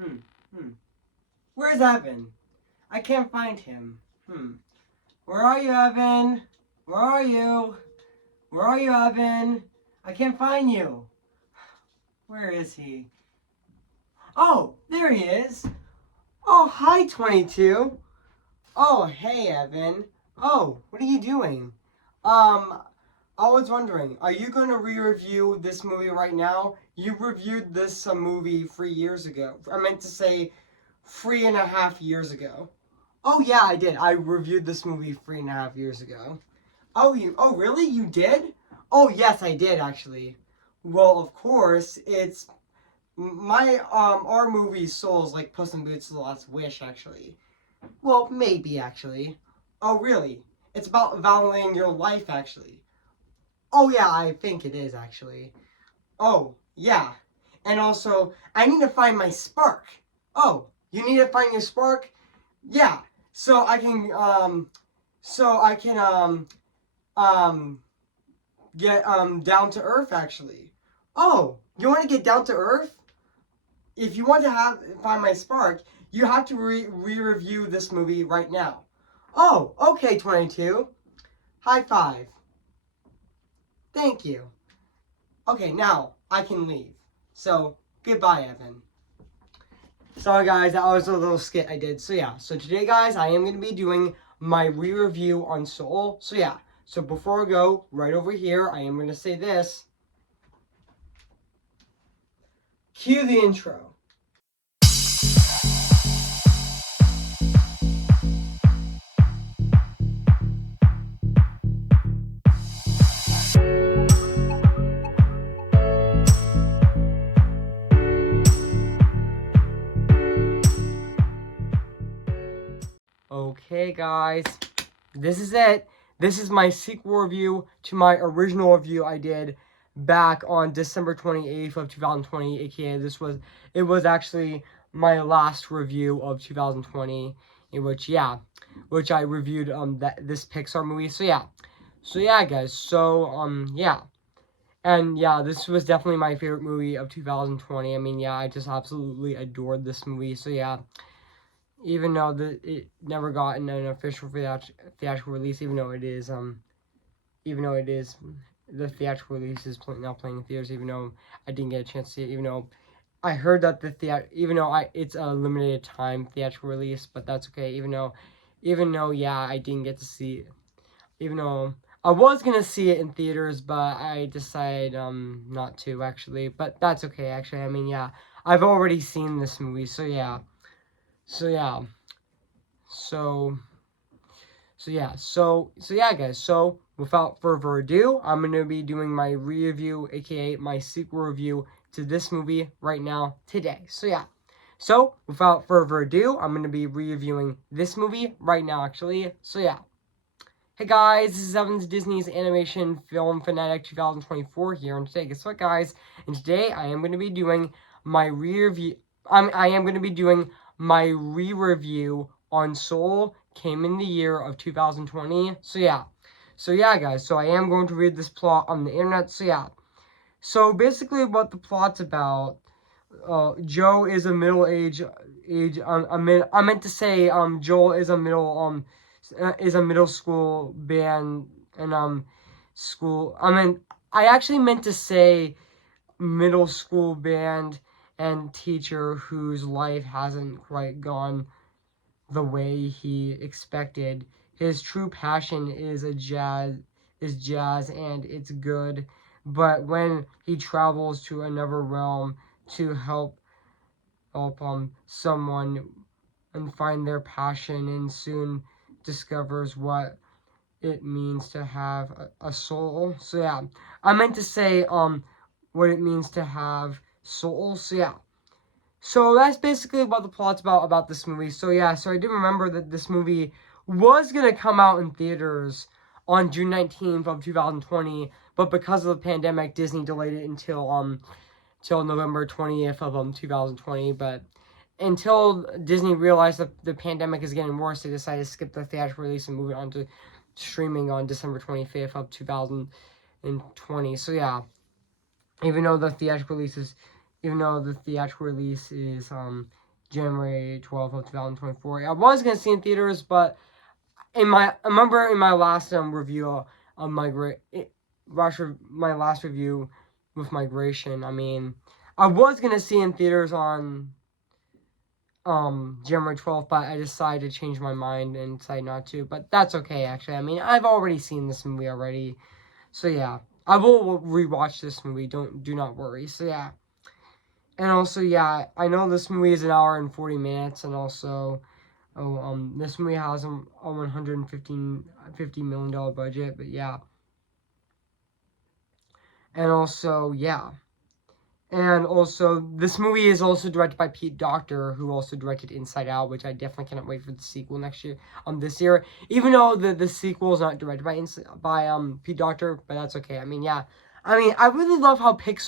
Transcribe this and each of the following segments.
Hmm. Hmm. Where's Evan? I can't find him. Where are you, Evan? Where are you? Where are you, Evan? I can't find you. Where is he? Oh, there he is. Oh, hi, 22. Oh, hey, Evan. Oh, what are you doing? Um, I was wondering, are you going to re-review this movie right now? You reviewed this movie 3 years ago. I meant to say 3.5 years ago. Oh yeah, I did. I reviewed this movie 3.5 years ago. Oh really? You did? Oh yes, I did actually. Well, of course, it's my our movie Souls like Puss in Boots: The Last Wish actually. Well, maybe actually. Oh really? It's about valuing your life actually. Oh yeah, I think it is actually. Oh yeah, and also I need to find my spark. Oh, you need to find your spark? Yeah. So I can so I can um get down to earth actually. Oh, you want to get down to earth? If you want to have find my spark, you have to re-review this movie right now. Oh, okay, 22. High five. Thank you. Okay, now I can leave. So, goodbye, Evan. Sorry guys, that was a little skit I did. So yeah, so today guys, I am going to be doing my re-review on Soul. So yeah, so before I go, right over here, I am going to say this. Cue the intro. Okay guys, this is it. This is my sequel review to my original review I did back on December 28th of 2020, aka it was actually my last review of 2020, in which I reviewed this Pixar movie. So yeah guys. Yeah. And yeah, this was definitely my favorite movie of 2020. I mean, yeah, I just absolutely adored this movie. So yeah, even though it never got an official theatrical release, even though it is the theatrical release is now playing in theaters, even though I didn't get a chance to see it, even though I heard that even though it's a limited time theatrical release, but that's okay. Even though yeah, I didn't get to see it, even though I was gonna see it in theaters, but I decided not to actually. But that's okay actually. I mean yeah, I've already seen this movie, so yeah, so yeah, so so yeah guys. So without further ado, I'm gonna be doing my review, aka my sequel review to this movie right now today. So yeah. So without further ado, I'm gonna be reviewing this movie right now actually. So yeah. Hey guys, this is Evan's Disney's Animation Film Fanatic 2024 here, and today, guess what, guys? And today I am going to be doing my re-review. I am going to be doing my re-review on Soul. Came in the year of 2020. So yeah, guys. So I am going to read this plot on the internet. So yeah. So basically, what the plot's about. Joe is a I meant to say Joel is a middle school band and school. I actually meant to say middle school band and teacher whose life hasn't quite gone the way he expected. His true passion is jazz and it's good, but when he travels to another realm to help someone and find their passion and soon discovers what it means to have a soul. So yeah, I meant to say what it means to have soul. So yeah. So that's basically what the plot's about this movie. So yeah, so I do remember that this movie was gonna come out in theaters on June 19th of 2020, but because of the pandemic, Disney delayed it till November 20th of 2020. But until Disney realized that the pandemic is getting worse, they decided to skip the theatrical release and move it on to streaming on December 25th of 2020. So yeah, even though the theatrical release is January 12th of 2024. I was gonna see in theaters, but I remember in my last review of my last review with Migration. I mean, I was gonna see in theaters on January 12th, but I decided to change my mind and decide not to. But that's okay, actually. I mean, I've already seen this movie already, so yeah, I will rewatch this movie. Do not worry. So yeah. And also, yeah, I know this movie is an hour and 40 minutes, and also, this movie has a $150 million budget, but yeah. And also, yeah. And also, this movie is also directed by Pete Docter, who also directed Inside Out, which I definitely cannot wait for the sequel next year. This year, even though the sequel is not directed by Pete Docter, but that's okay. I mean, yeah. I mean, I really love how Pete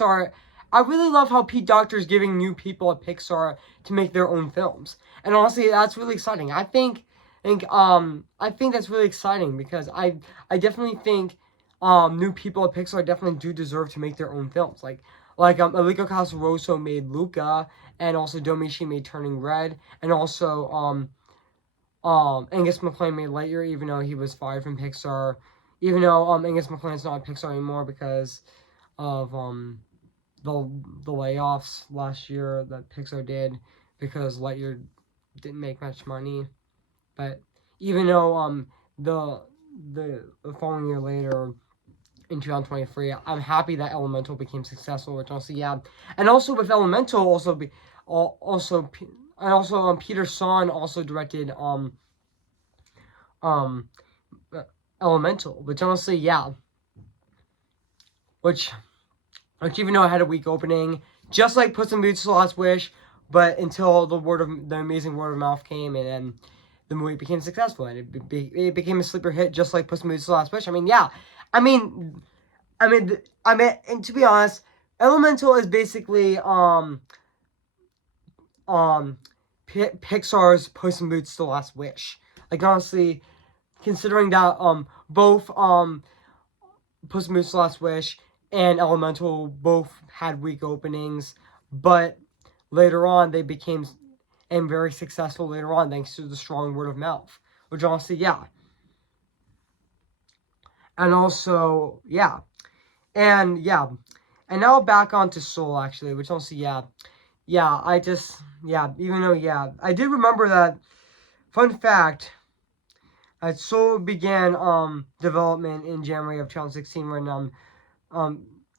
Docter is giving new people at Pixar to make their own films, and honestly, that's really exciting. I think that's really exciting because I definitely think new people at Pixar definitely do deserve to make their own films. Like Enrico Casaroso made Luca, and also Domichi made Turning Red, and also Angus MacLane made Lightyear, even though he was fired from Pixar. Even though Angus MacLane's not at Pixar anymore because of the layoffs last year that Pixar did because Lightyear didn't make much money. But even though the following year later in 2023, I'm happy that Elemental became successful, which also yeah, and also with Elemental Peter Son also directed um Elemental, which honestly yeah, which even though it had a weak opening, just like Puss in Boots: Last Wish, but until the amazing word of mouth came, and then the movie became successful, and it became a sleeper hit, just like Puss in Boots: Last Wish. I mean, yeah, I mean, and to be honest, Elemental is basically Pixar's Puss in Boots: The Last Wish. Like honestly, considering that both Puss in Boots: The Last Wish and Elemental both had weak openings, but later on they became and very successful later on thanks to the strong word of mouth. Which honestly, yeah. And also, yeah. And yeah. And now back onto Soul actually, which also yeah. Yeah, even though yeah, I did remember that fun fact, Soul began development in January of 2016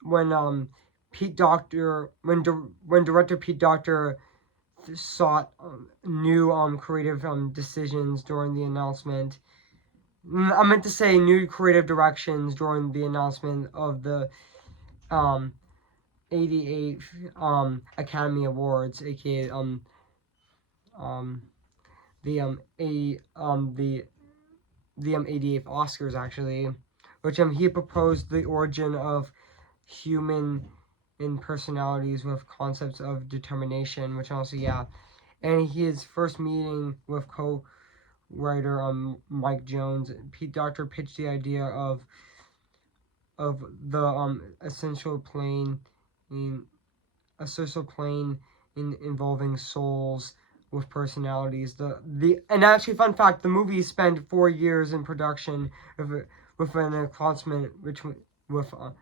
when Pete Docter when director Pete Docter sought new creative decisions during the announcement. I meant to say new creative directions during the announcement of the um 88th Academy Awards, aka um the 88th Oscars actually, which he proposed the origin of human in personalities with concepts of determination, which also yeah, and his first meeting with co-writer Mike Jones, Pete Docter pitched the idea of the essential plane in a social plane involving souls with personalities. And actually, fun fact: the movie spent 4 years in production with an approximate with an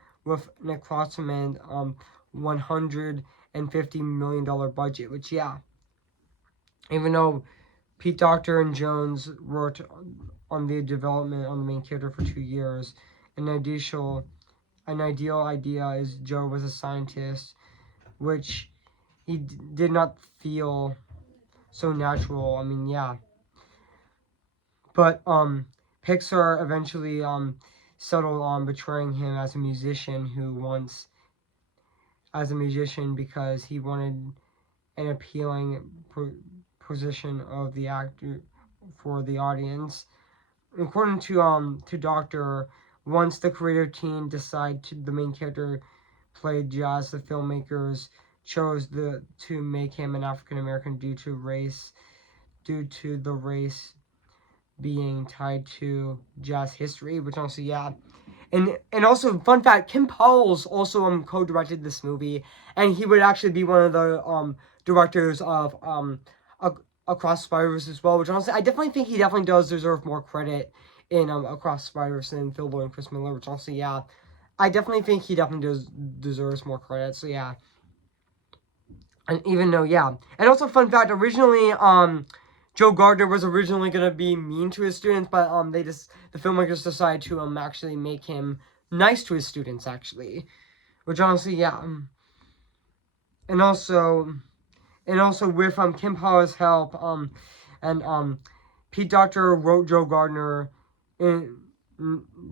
approximate $150 million budget. Which yeah, even though Pete Docter and Jones worked on the development on the main character for 2 years, an ideal idea is Joe was a scientist, which he did not feel so natural. I mean, yeah. But Pixar eventually settled on portraying him as a musician because he wanted an appealing position of the actor for the audience. According to Doctor, once the creative team decided the main character played jazz, the filmmakers chose to make him an African American due to the race being tied to jazz history, which also yeah. And also fun fact, Kim Powell's also co-directed this movie, and he would actually be one of the directors of Across Spider-Verse as well, which honestly, I definitely think he definitely does deserve more credit in Across Spider-Verse than Phil Lord and Chris Miller, which honestly, yeah, I definitely think he definitely deserves more credit. So yeah, and even though and also fun fact, originally Joe Gardner was originally gonna be mean to his students, but the filmmakers decided to actually make him nice to his students actually, which honestly and also with Kim Powell's help and Pete Docter wrote Joe Gardner in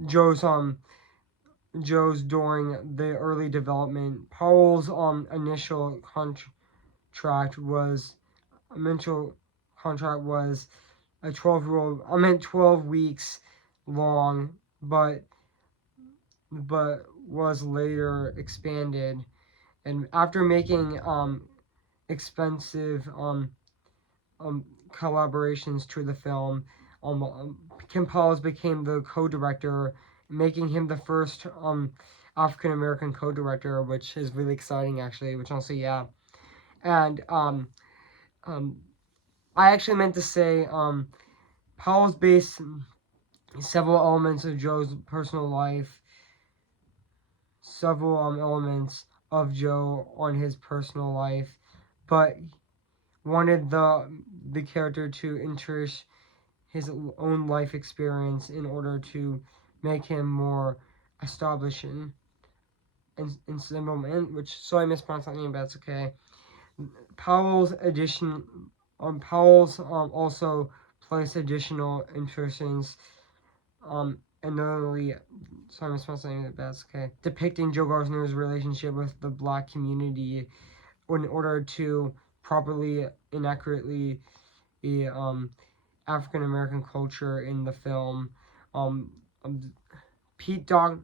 Joe's during the early development. Powell's initial contract was a 12 weeks long, but was later expanded, and after making expensive collaborations to the film, Kim Powell became the co-director, making him the first African American co-director, which is really exciting actually. Which honestly, and I actually meant to say Powell's based several elements of Joe's personal life, several elements of Joe on his personal life, but wanted the character to interest his own life experience in order to make him more established in cinema, which, so I mispronounced that name, but that's okay. Powell's also placed additional interests, and notably, sorry, I mispronounced that name, but that's okay. Depicting Joe Gardner's relationship with the Black community in order to properly and accurately African American culture in the film. Pete Dog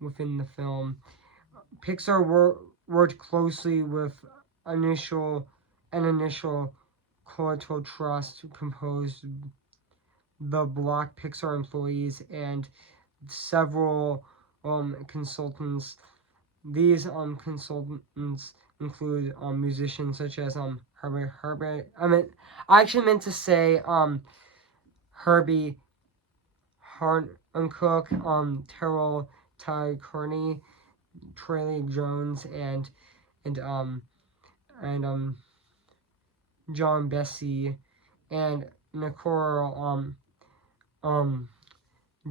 within the film. Pixar worked closely with initial Collateral Trust, composed the Black Pixar employees and several consultants. These consultants include musicians such as Herbert. I actually meant to say Herbie Hancock, Terrell Ty Kearney, Trey Jones, and John Bessie, and Nicole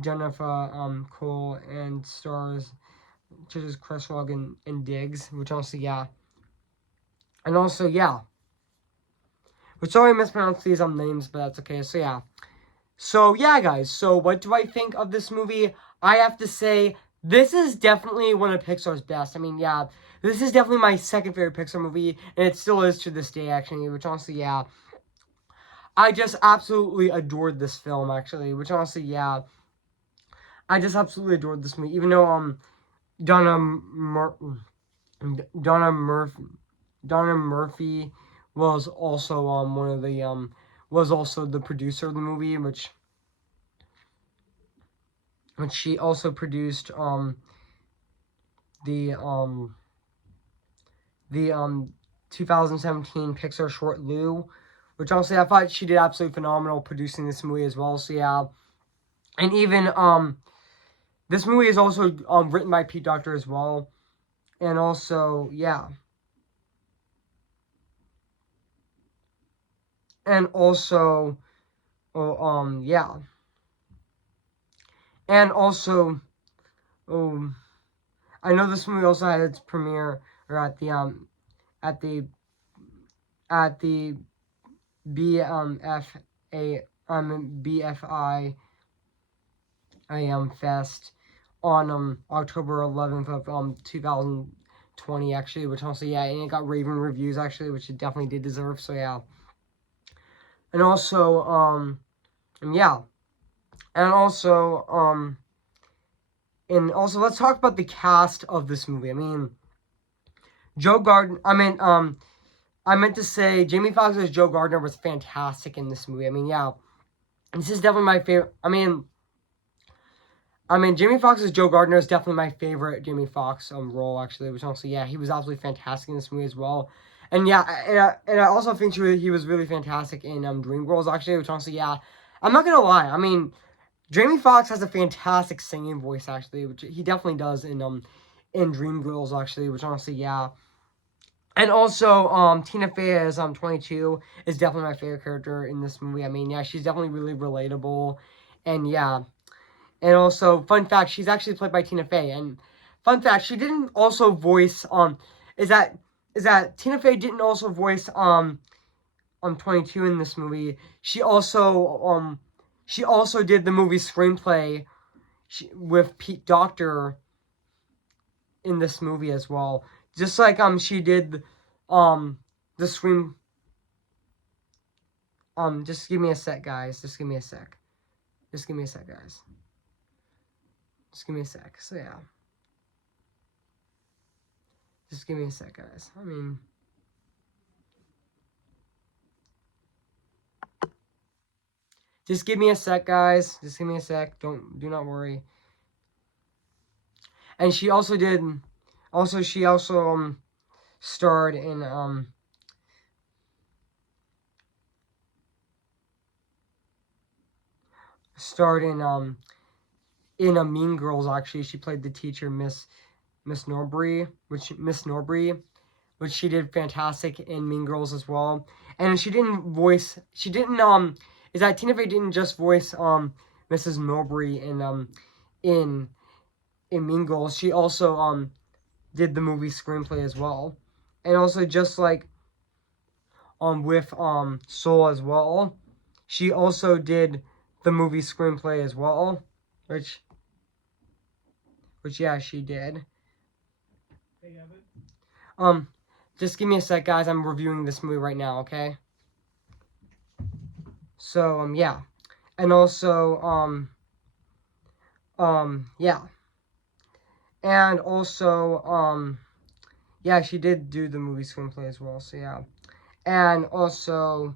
Jennifer Cole, and stars such as Cresswell and Diggs, which also and also which sorry I mispronounced these names, but that's okay. So yeah, guys. So what do I think of this movie? I have to say this is definitely one of Pixar's best. I mean, this is definitely my second favorite Pixar movie, and it still is to this day, actually. Which honestly, I just absolutely adored this film, actually. Which honestly, I just absolutely adored this movie, even though Donna Donna Murphy Donna Murphy was also one of the was also the producer of the movie, which she also produced the 2017 Pixar short Lou, which honestly I thought she did absolutely phenomenal producing this movie as well. So and even this movie is also written by Pete Docter as well, and also and also and also I know this movie also had its premiere or at the at the BFI Fest on October 11th of 2020 actually, which also and it got raving reviews actually, which it definitely did deserve. So and also and also let's talk about the cast of this movie. I mean, Joe Gardner. I meant to say Jamie Foxx as Joe Gardner was fantastic in this movie. I mean, this is definitely my favorite. I mean, I mean, Jamie Foxx's Joe Gardner is definitely my favorite Jamie Foxx role, actually, which honestly, yeah, he was absolutely fantastic in this movie as well. And yeah, and I also think he was really fantastic in Dreamgirls, actually, which honestly, yeah, I'm not gonna lie. I mean, Jamie Foxx has a fantastic singing voice, actually, which he definitely does in Dreamgirls, actually, which honestly, yeah. And also, Tina Fey as 22 is definitely my favorite character in this movie. I mean, yeah, she's definitely really relatable, and yeah. And also, fun fact, she's actually played by Tina Fey. And fun fact, she didn't also voice is that Tina Fey didn't also voice 22 in this movie. She also did the movie screenplay with Pete Docter in this movie as well. Just like she did um the screen just give me a sec, guys. Just give me a sec. Just give me a sec, guys. Just give me a sec. So yeah. Just give me a sec, guys. I mean, just give me a sec, guys. Just give me a sec. Do not worry. And she also did, she also starred in starred in a Mean Girls. Actually, she played the teacher, Miss Norbury, which she did fantastic in Mean Girls as well. And she didn't voice. She didn't is that Tina Fey didn't just voice Mrs. Norbury in in Mean Girls. She also did the movie screenplay as well, and also just like with Soul as well, she also did the movie screenplay as well, which yeah, she did. Um, just give me a sec, guys. I'm reviewing this movie right now. Okay. So yeah, and also yeah, and also yeah, she did do the movie screenplay as well. So yeah, and also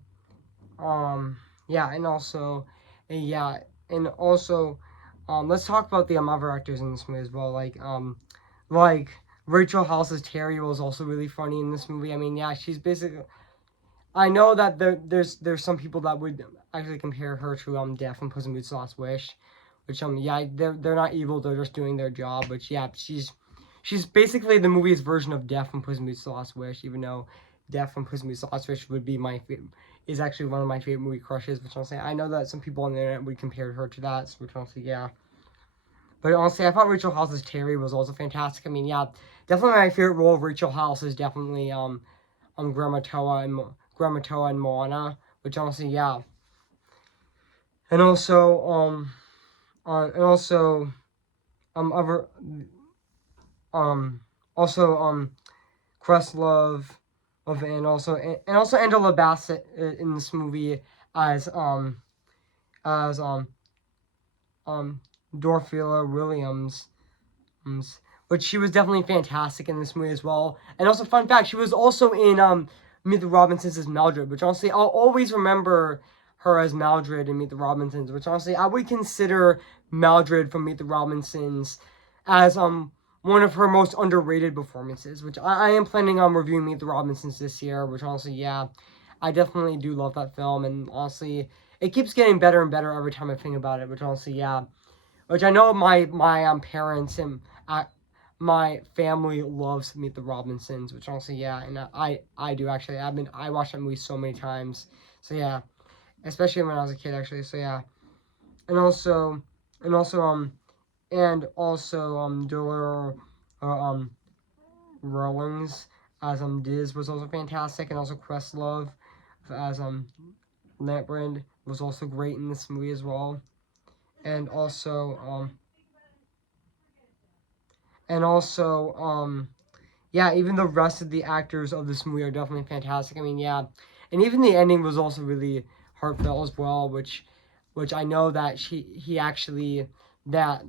yeah, and also yeah, and also let's talk about the other actors in this movie as well. Like Rachel Hollis's Terry was also really funny in this movie. I mean, yeah, she's basically. I know that there's some people that would actually compare her to Death from Puss in Boots: Last Wish, which yeah, they're not evil, they're just doing their job. But yeah, she's basically the movie's version of Death from Puss in Boots: Last Wish, even though Death from Puss in Boots: Last Wish would be is actually one of my favorite movie crushes. Which I'll say, I know that some people on the internet would compare her to that, which I'll say, yeah. But honestly, I thought Rachel Hollis's Terry was also fantastic. I mean, yeah, definitely my favorite role of Rachel Hollis is definitely Grandma Toa and Moana, which honestly, yeah. And also and also other um also Questlove and also Angela Bassett in this movie as as um Dorfila Williams, but she was definitely fantastic in this movie as well. And also, fun fact, she was also in Meet the Robinsons as Mildred, which honestly I'll always remember her as Mildred in Meet the Robinsons. Which honestly I would consider Mildred from Meet the Robinsons as one of her most underrated performances. Which I am planning on reviewing Meet the Robinsons this year. Which honestly, yeah, I definitely do love that film, and honestly, it keeps getting better and better every time I think about it. Which honestly, yeah. Which I know my parents and my family loves Meet the Robinsons, which honestly, yeah, and I do actually. I watched that movie so many times, so yeah, especially when I was a kid, actually. So yeah, and also and also Diller Rawlings as Diz was also fantastic, and also Questlove as Lampbrand was also great in this movie as well, and also and also yeah, even the rest of the actors of this movie are definitely fantastic. I mean, yeah, and even the ending was also really heartfelt as well, which I know that he actually that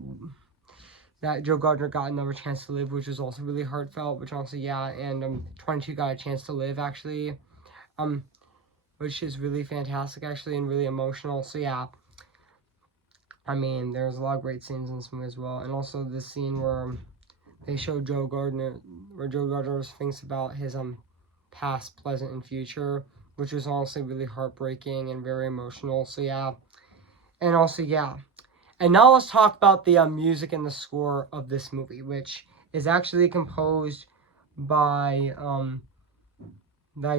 Joe Gardner got another chance to live, which was also really heartfelt. Which also, yeah, and 22 got a chance to live actually, um, which is really fantastic actually and really emotional. So yeah, I mean, there's a lot of great scenes in this movie as well, and also the scene where they show where Joe Gardner thinks about his past, present, and future, which was honestly really heartbreaking and very emotional. So yeah, and also yeah, and now let's talk about the music and the score of this movie, which is actually composed by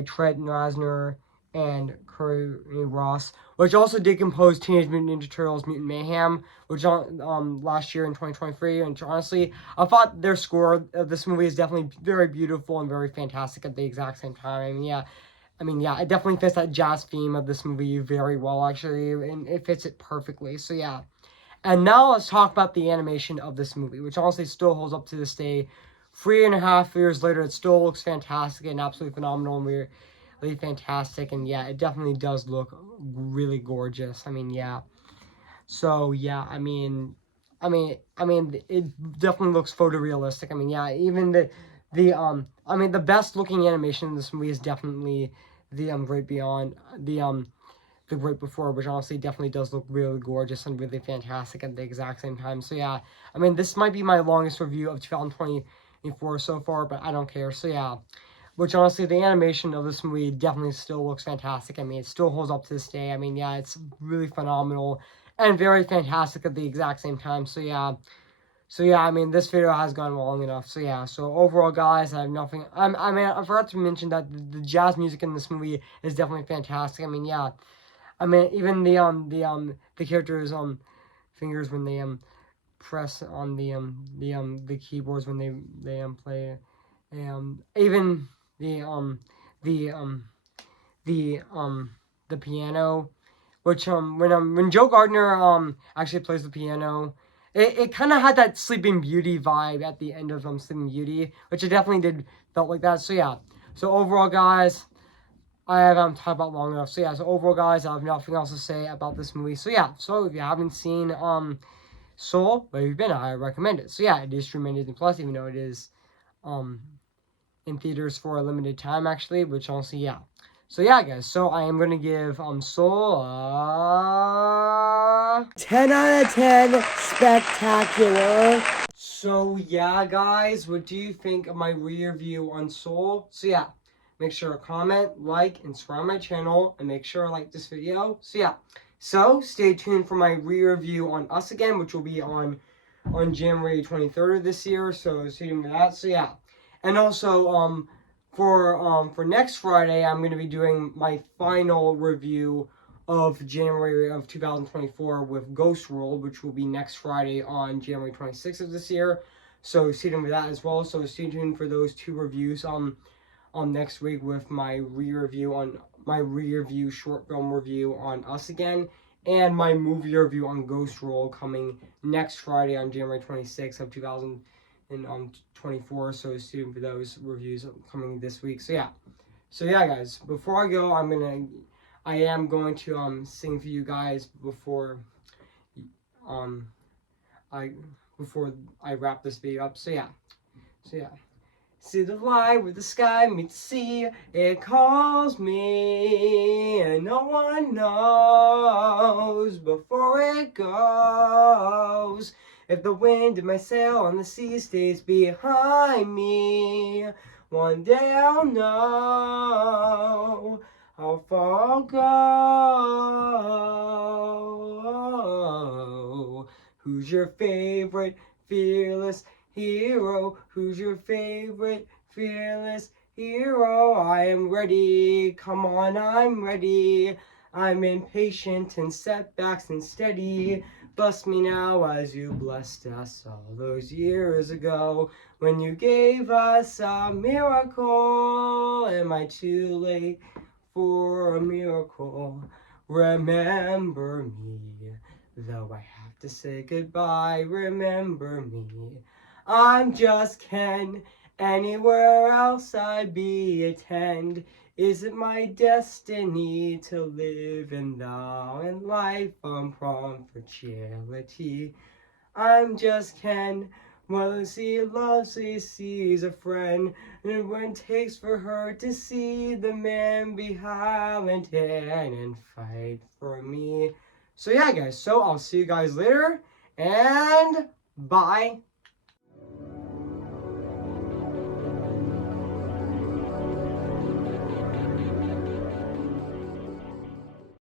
Trent Reznor and Corey Ross, which also did compose Teenage Mutant Ninja Turtles: Mutant Mayhem, which on last year in 2023. And honestly, I thought their score of this movie is definitely very beautiful and very fantastic at the exact same time. I mean, yeah, it definitely fits that jazz theme of this movie very well, actually, and it fits it perfectly. So yeah. And now let's talk about the animation of this movie, which honestly still holds up to this day. 3.5 years later, it still looks fantastic and absolutely phenomenal and really fantastic. And yeah, it definitely does look really gorgeous. I mean, yeah. So yeah, it definitely looks photorealistic. I mean, yeah, even the best looking animation in this movie is definitely the Great Beyond the Great Before, which honestly definitely does look really gorgeous and really fantastic at the exact same time. So yeah, I mean, this might be my longest review of 2024 so far, but I don't care. So yeah, which honestly, the animation of this movie definitely still looks fantastic. I mean, it still holds up to this day. I mean, yeah, it's really phenomenal and very fantastic at the exact same time. So yeah. So yeah, I mean, this video has gone long enough. So yeah, so overall, guys, I have nothing. I mean, I forgot to mention that the jazz music in this movie is definitely fantastic. I mean, yeah, I mean, even the characters fingers when they press on the keyboards when they play, even the the um the the piano, which when Joe Gardner actually plays the piano, it kind of had that Sleeping Beauty vibe at the end of Sleeping Beauty, which it definitely did felt like that. So yeah, so overall, guys, I have talked about long enough. So yeah, so overall, guys, I have nothing else to say about this movie. So yeah, so if you haven't seen Soul, where you've been, I recommend it. So yeah, it is streaming Disney Plus, even though it is um in theaters for a limited time, actually. Which honestly, yeah. So yeah, guys. So I am gonna give Soul 10 out of 10 spectacular. So yeah, guys, what do you think of my review on Soul? So yeah, make sure to comment, like, and subscribe my channel, and make sure to like this video. So yeah, so stay tuned for my review on Us Again, which will be on January 23rd of this year. So stay tuned for that. So yeah, and also for next Friday, I'm gonna be doing my final review of January of 2024 with Ghost World, which will be next Friday on January 26th of this year. So stay tuned for that as well. So stay tuned for those two reviews next week with my re-review short film review on Us Again and my movie review on Ghost World coming next Friday on January 26th of 2024. So stay tuned for those reviews coming this week. So yeah, guys, before I go, I am going to sing for you guys before um I wrap this video up. So yeah. See the light where the sky meets the sea, it calls me, and no one knows before it goes. If the wind in my sail on the sea stays behind me, one day I'll know how far I'll go. Who's your favorite fearless hero? Who's your favorite fearless hero? I am ready, come on, I'm ready. I'm impatient and setbacks and steady. Bless me now as you blessed us all those years ago when you gave us a miracle. Am I too late for a miracle? Remember me, though I have to say goodbye. Remember me, I'm just Ken. Anywhere else I'd be attend. Is it my destiny to live and now in life from for charity? I'm just Ken. Well, she loves, she sees a friend, and when it takes for her to see the man behind and fight for me. So yeah, guys. So I'll see you guys later, and bye.